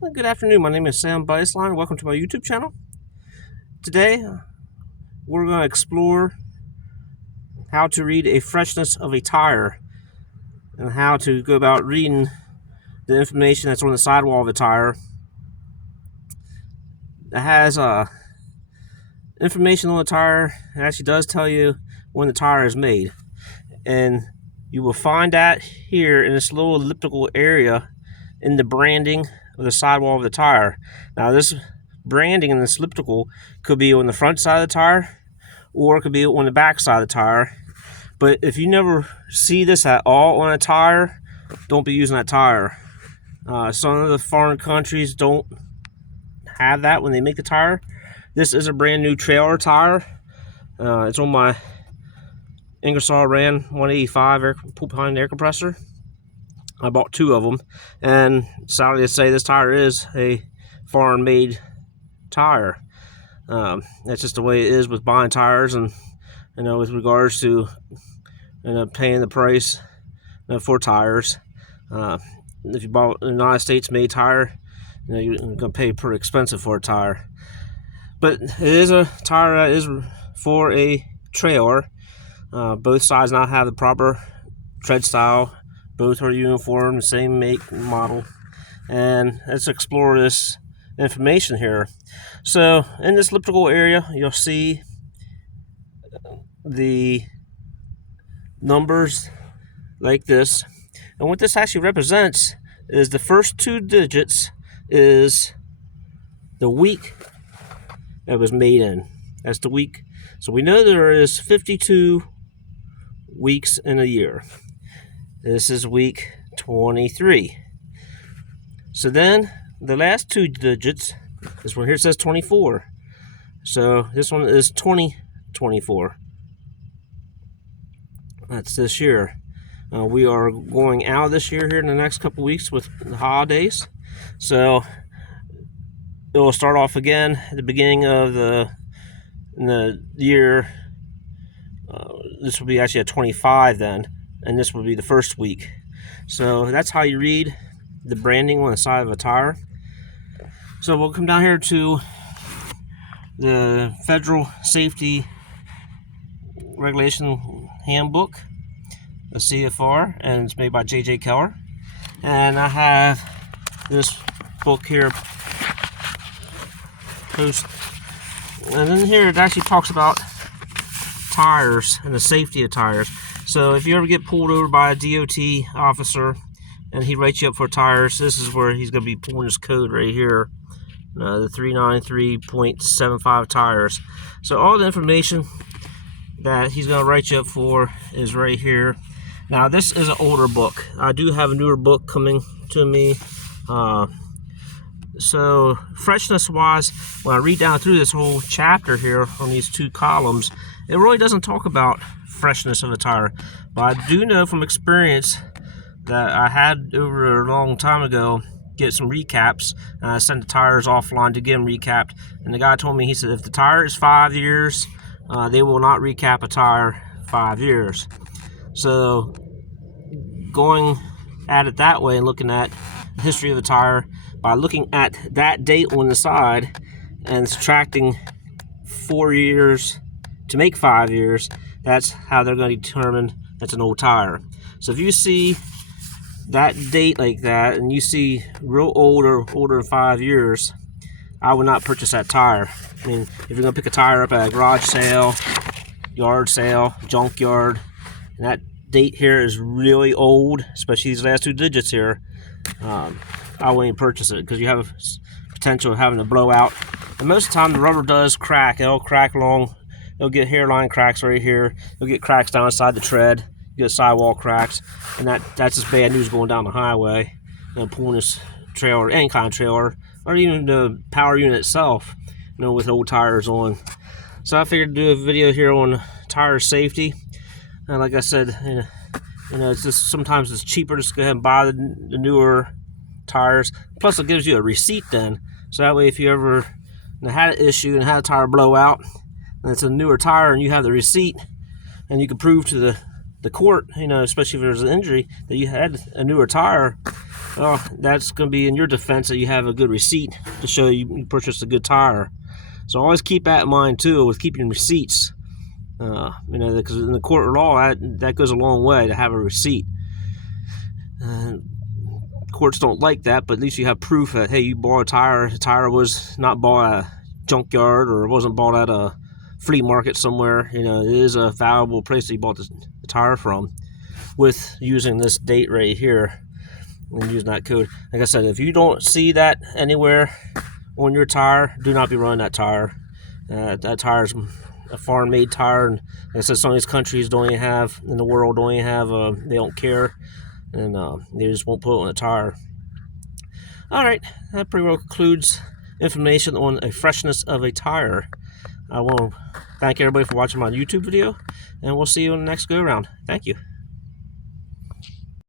Well, good afternoon. My name is Sam Beisline. Welcome to my YouTube channel. Today, we're going to explore how to read a freshness of a tire and how to go about reading the information that's on the sidewall of a tire. It has information on the tire. It actually does tell you when the tire is made. And you will find that here in this little elliptical area in the branding of the sidewall of the tire. Now, this branding in this elliptical could be on the front side of the tire or it could be on the back side of the tire. But if you never see this at all on a tire, don't be using that tire. Some of the foreign countries don't have that when they make the tire. This is a brand new trailer tire. It's on my Ingersoll Rand 185 pool behind air compressor. I bought 2 of them, and sadly to say, this tire is a foreign-made tire. That's just the way it is with buying tires, and with regards to paying the price for tires. If you bought a United States-made tire, you're going to pay pretty expensive for a tire. But it is a tire that is for a trailer. Both sides now have the proper tread style. Both are uniform, the same make and model. And let's explore this information here. So in this elliptical area, you'll see the numbers like this. And what this actually represents is the first 2 digits is the week that was made in. That's the week. So we know there is 52 weeks in a year. This is week 23. So then the last 2 digits, this one here says 24. So this one is 2024. That's this year. We are going out of this year here in the next couple weeks with the holidays. So it will start off again at the beginning of the year. This will be actually a 25 then. And this will be the first week. So that's how you read the branding on the side of a tire. So we'll come down here to the Federal Safety Regulation Handbook, the CFR, and it's made by J.J. Keller. And I have this book here and then here it actually talks about tires and the safety of tires. So if you ever get pulled over by a DOT officer and he writes you up for tires, this is where he's going to be pulling his code right here, the 393.75 tires. So all the information that he's going to write you up for is right here. Now this is an older book. I do have a newer book coming to me. So freshness wise, when I read down through this whole chapter here on these 2 columns, it really doesn't talk about freshness of a tire, but I do know from experience that I had over a long time ago get some recaps, and I sent the tires offline to get them recapped, and the guy told me, he said, if the tire is 5 years, they will not recap a tire 5 years. So going at it that way and looking at the history of the tire by looking at that date on the side and subtracting 4 years to make 5 years, that's how they're going to determine that's an old tire. So if you see that date like that and you see real older than 5 years, I would not purchase that tire. I mean, if you're going to pick a tire up at a garage sale, yard sale, junkyard, and that date here is really old, especially these last 2 digits here, I wouldn't even purchase it because you have a potential of having to blow out. And most of the time the rubber does crack. It'll crack along. You'll get hairline cracks right here. You'll get cracks down inside the tread. You get sidewall cracks, and that's just bad news going down the highway. Pulling this trailer, any kind of trailer, or even the power unit itself, with old tires on. So I figured to do a video here on tire safety. And like I said, it's just sometimes it's cheaper just to go ahead and buy the newer tires. Plus, it gives you a receipt then, so that way if you ever had an issue and had a tire blow out, and it's a newer tire and you have the receipt and you can prove to the court, especially if there's an injury, that you had a newer tire, that's going to be in your defense that you have a good receipt to show you purchased a good tire. So always keep that in mind too with keeping receipts. Because in the court of law, that goes a long way to have a receipt. Courts don't like that, but at least you have proof that, hey, you bought a tire. The tire was not bought at a junkyard, or it wasn't bought at a flea market somewhere. It is a valuable place that you bought the tire from, with using this date right here and using that code. Like I said, if you don't see that anywhere on your tire, do not be running that tire. That tire is a foreign-made tire, and like I said, some of these countries don't even have, in the world, don't even have, they don't care, and they just won't put it on a tire. Alright, that pretty well concludes information on a freshness of a tire. I want to thank everybody for watching my YouTube video, and we'll see you on the next go-around. Thank you.